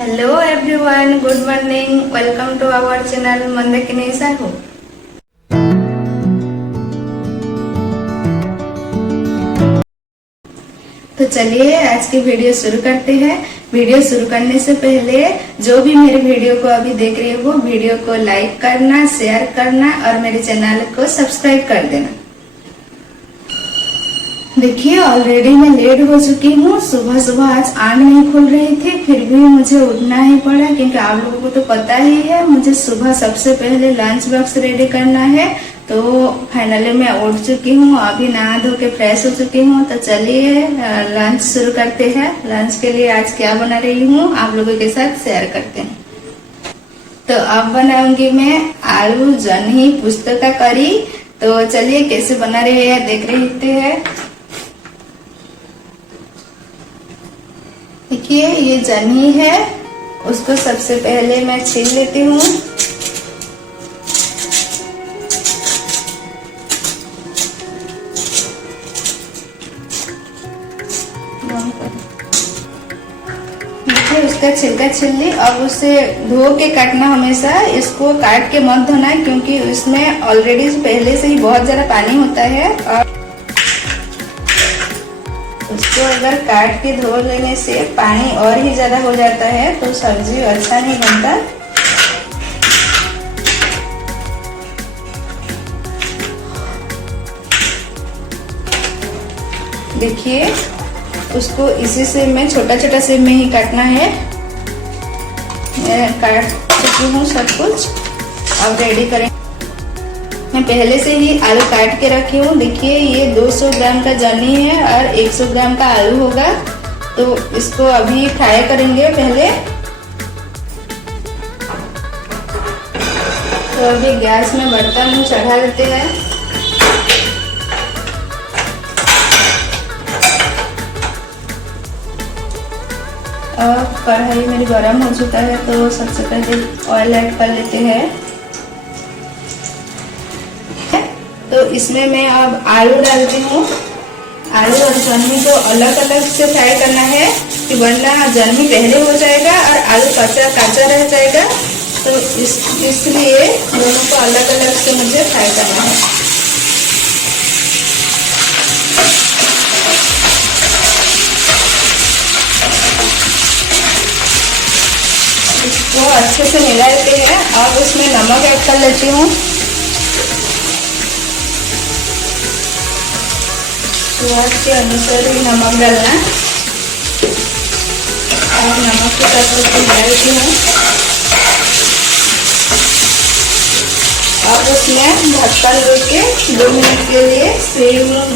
Hello everyone, good morning. Welcome to our channel Mandakini Sahu. तो चलिए आज की वीडियो शुरू करते हैं। वीडियो शुरू करने से पहले जो भी मेरे वीडियो को अभी देख रहे हो, वीडियो को लाइक करना, शेयर करना और मेरे चैनल को सब्सक्राइब कर देना। देखिए ऑलरेडी मैं लेट हो चुकी हूँ। सुबह सुबह आज आँख नहीं खुल रही थी, फिर भी मुझे उठना ही पड़ा क्योंकि आप लोगों को तो पता ही है मुझे सुबह सबसे पहले लंच बॉक्स रेडी करना है। तो फाइनली मैं उठ चुकी हूँ, अभी नहा धो के फ्रेश हो चुकी हूँ। तो चलिए लंच शुरू करते हैं। लंच के लिए आज क्या बना रही हूँ आप लोगों के साथ शेयर करते हैं। तो अब बनाऊंगी मैं आलू जन्ही पुस्तक का करी। तो चलिए कैसे बना रहे हैं देख रहे हैं। देखिए ये जन्ही है, उसको सबसे पहले मैं छील लेती हूँ। देखिए उसका छिलका छील ली। अब उसे धो के काटना, हमेशा इसको काट के मत धोना क्योंकि उसमें ऑलरेडी पहले से ही बहुत ज्यादा पानी होता है और उसको अगर काट के धो लेने से पानी और ही ज्यादा हो जाता है तो सब्जी अच्छा नहीं बनता। देखिए उसको इसी से में छोटा छोटा से में ही काटना है। मैं काट चुकी हूँ सब कुछ, अब रेडी करें। मैं पहले से ही आलू काट के रखी हूँ। देखिए ये 200 ग्राम का जन्ही है और 100 ग्राम का आलू होगा। तो इसको अभी फ्राई करेंगे पहले। तो अभी गैस में बर्तन चढ़ा देते हैं। अब कढ़ाई मेरी गर्म हो चुका है तो सबसे पहले ऑयल ऐड कर लेते हैं। तो इसमें मैं अब आलू डालती हूँ। आलू और जन्ही को अलग अलग से फ्राई करना है कि वरना जन्ही पहले हो जाएगा और आलू कच्चा कच्चा रह जाएगा। तो इसलिए दोनों को अलग अलग से मुझे फ्राई करना है। इसको अच्छे से मिला लेते हैं। अब उसमें नमक ऐड कर लेती हूँ। स्वाद के अनुसार ही नमक डालना और नमक के साथ उसको डालती हूँ। और उसमें ढक्कन दे के 2 मिनट के लिए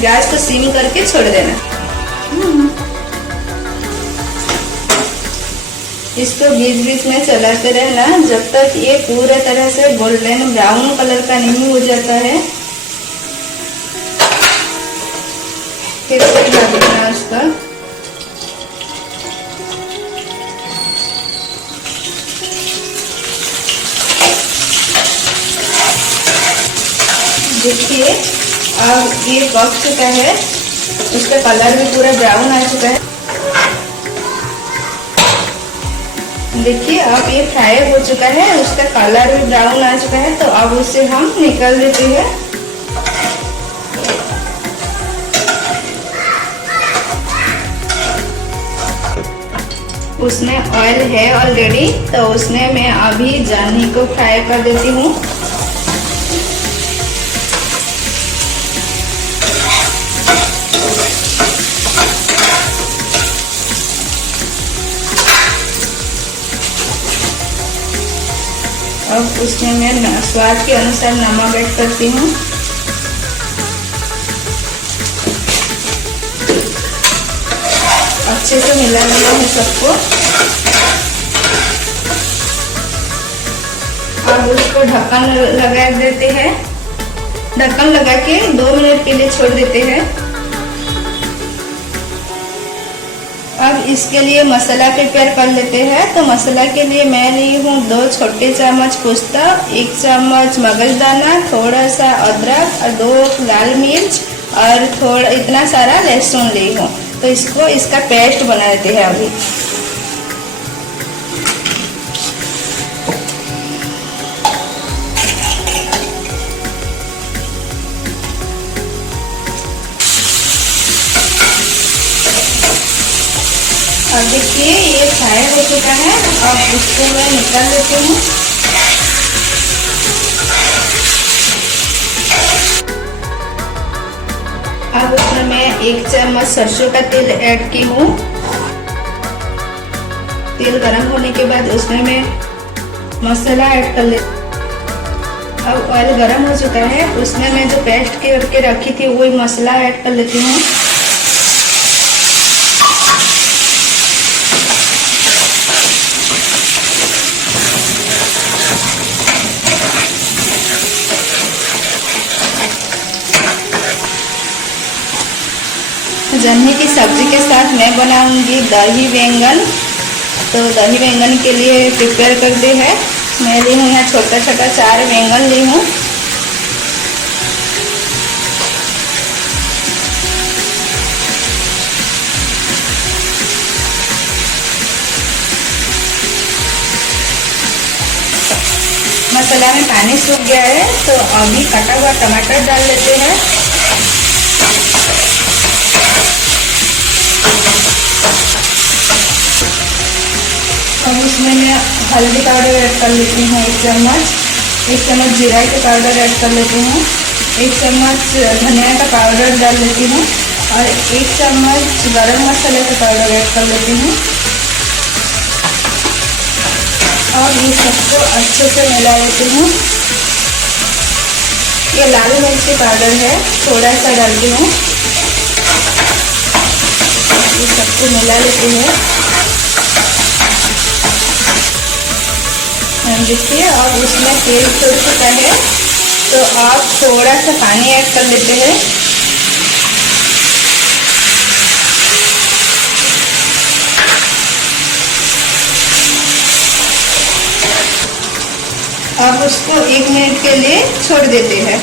गैस को सिम करके छोड़ देना। इसको बीच बीच में चलाते रहना जब तक ये पूरे तरह से गोल्डन ब्राउन कलर का नहीं हो जाता है। फिर से ढक देना उसका। देखिए अब ये पक चुका है, उसका कलर भी पूरा ब्राउन आ चुका है। देखिए अब ये फ्राई हो चुका है, उसका कलर भी ब्राउन आ चुका है। तो अब उसे हम निकाल देते हैं। उसमें ऑयल है ऑलरेडी, तो उसमें मैं अभी जन्ही को फ्राई कर देती हूँ। अब उसमें मैं स्वाद के अनुसार नमक ऐड करती हूँ। अच्छे से मिला लिया है सबको। अब उसको ढक्कन लगा देते हैं। ढक्कन लगा के 2 मिनट के लिए छोड़ देते हैं। अब इसके लिए मसाला प्रिपेयर कर लेते हैं। तो मसाला के लिए मैं ली हूँ 2 छोटे चम्मच पोस्ता, 1 चम्मच मगजदाना, थोड़ा सा अदरक और 2 लाल मिर्च और थोड़ा इतना सारा लहसुन ली हूँ। तो इसका पेस्ट बना देते हैं अभी। देखिए ये फ्राई हो चुका है। अब इसको मैं निकाल लेती हूँ। अब उसमें मैं 1 चम्मच सरसों का तेल ऐड की हूँ। तेल गरम होने के बाद उसमें मैं मसाला ऐड कर लेती। अब ऑयल गरम हो चुका है, उसमें मैं जो पेस्ट करके रखी थी वही मसाला ऐड कर लेती हूँ। जन्नी की सब्जी के साथ मैं बनाऊंगी दही बैंगन। तो दही बैंगन के लिए प्रिपेयर करते हैं। मैं ली हूँ यहाँ छोटा छोटा 4 बैंगन ली हूँ। मसाला में पानी सूख गया है, तो अभी कटा हुआ टमाटर डाल लेते हैं। अब इसमें मैं हल्दी पाउडर ऐड कर लेती हूँ 1 चम्मच। 1 चम्मच जीरा का पाउडर ऐड कर लेती हूँ। 1 चम्मच धनिया का पाउडर डाल लेती हूँ और 1 चम्मच गरम मसाले का पाउडर ऐड कर लेती हूँ। और ये सबको अच्छे से मिला लेती हूँ। ये लाल मिर्ची पाउडर है, थोड़ा सा डालती हूँ। ये सबको मिला लेती हूँ। देखिए अब उसमें तेल छोड़ चुका है, तो आप थोड़ा सा पानी ऐड कर लेते हैं। अब उसको 1 मिनट के लिए छोड़ देते हैं।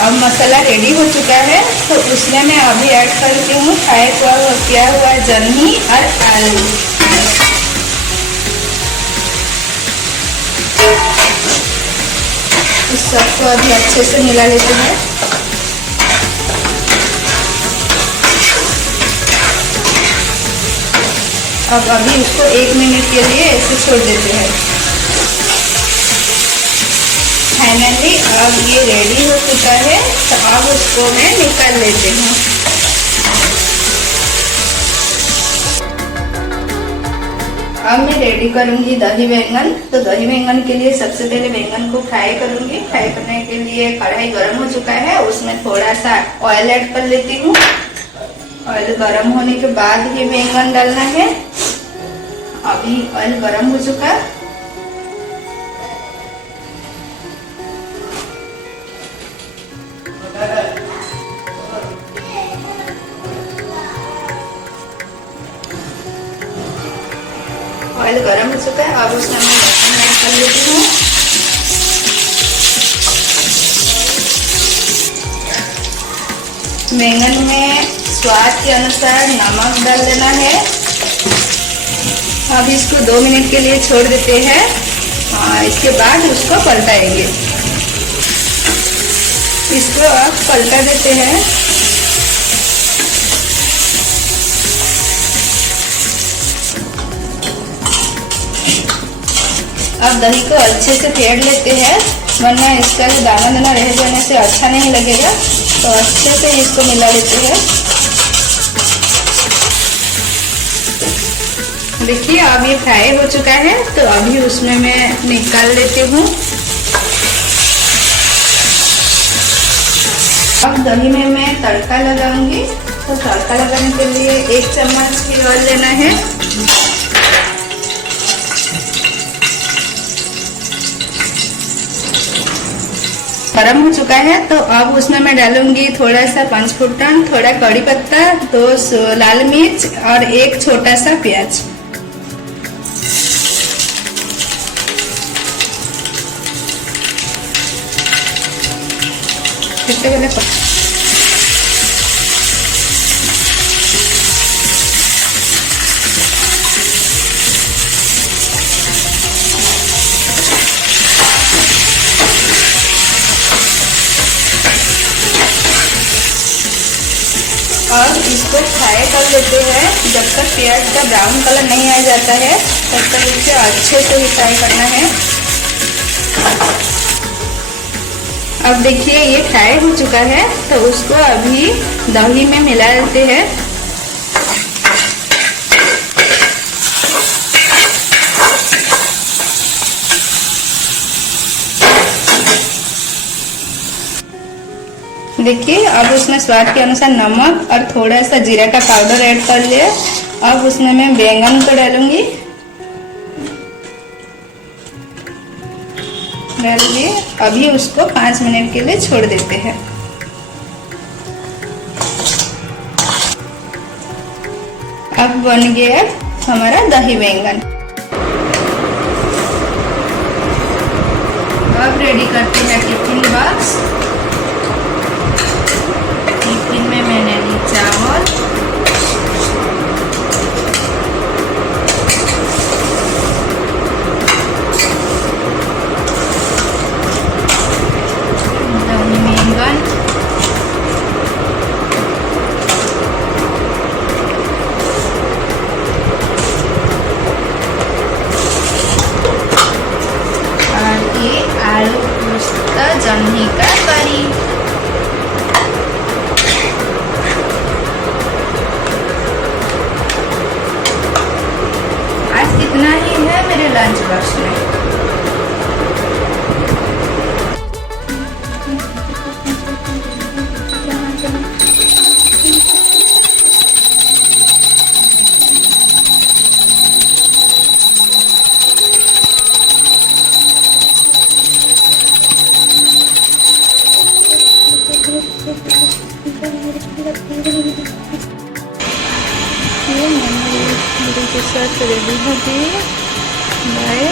अब मसाला रेडी हो चुका है, तो उसमें मैं अभी ऐड करती हूँ फ्राई किया हुआ जन्नी और आलू। इस सबको अभी अच्छे से मिला लेते हैं। अब अभी इसको 1 मिनट के लिए ऐसे छोड़ देते हैं। फाइनली अब ये रेडी हो चुका है, तो अब उसको मैं निकाल लेती हूँ। अब मैं रेडी करूंगी दही बैंगन। तो दही बैंगन के लिए सबसे पहले बैंगन को फ्राई करूंगी। फ्राई करने के लिए कढ़ाई गरम हो चुका है, उसमें थोड़ा सा ऑयल ऐड कर लेती हूँ। ऑयल गरम होने के बाद ही बैंगन डालना है। अभी ऑयल गरम हो चुका है। ऑयल गरम हो चुका है, अब उसमें मैं लहसुन ऐड कर लेती हूँ। बैंगन में स्वाद के अनुसार नमक डाल देना है। अब इसको 2 मिनट के लिए छोड़ देते हैं। इसके बाद उसको पलटाएंगे। इसको अब पलटा देते हैं। अब दही को अच्छे से फेंट लेते हैं, वरना इसका जो दाना दाना रह जाने से अच्छा नहीं लगेगा। तो अच्छे से इसको मिला लेते हैं। देखिए अब ये फ्राई हो चुका है, तो अभी उसमें मैं निकाल लेती हूँ। अब दही में मैं तड़का लगाऊंगी। तो तड़का लगाने के लिए 1 चम्मच घी ऑयल लेना है। गरम हो चुका है, तो अब उसमें मैं डालूंगी थोड़ा सा 5 फुटन, थोड़ा कड़ी पत्ता, 2 लाल मिर्च और 1 छोटा सा प्याज। अब इसको फ्राई कर लेते हैं। जब तक प्याज का ब्राउन कलर नहीं आ जाता है तब तक इसे अच्छे से ही फ्राई करना है। अब देखिए ये फ्राई हो चुका है, तो उसको अभी दही में मिला लेते हैं। देखिए अब उसमें स्वाद के अनुसार नमक और थोड़ा सा जीरा का पाउडर ऐड कर लिया। अब उसमें मैं बैंगन को डालूंगी। डाल दिए, अभी उसको 5 मिनट के लिए छोड़ देते हैं। अब बन गया हमारा दही बैंगन। अब रेडी करते हैं टिफिन बॉक्स। टिफिन में मैंने ली चावल, दही बैंगन, और ये आलू पोस्ता जम्ही का करी। इतना ही है मेरे लंच बॉक्स में। के साथ रेडी हो गई। बाय।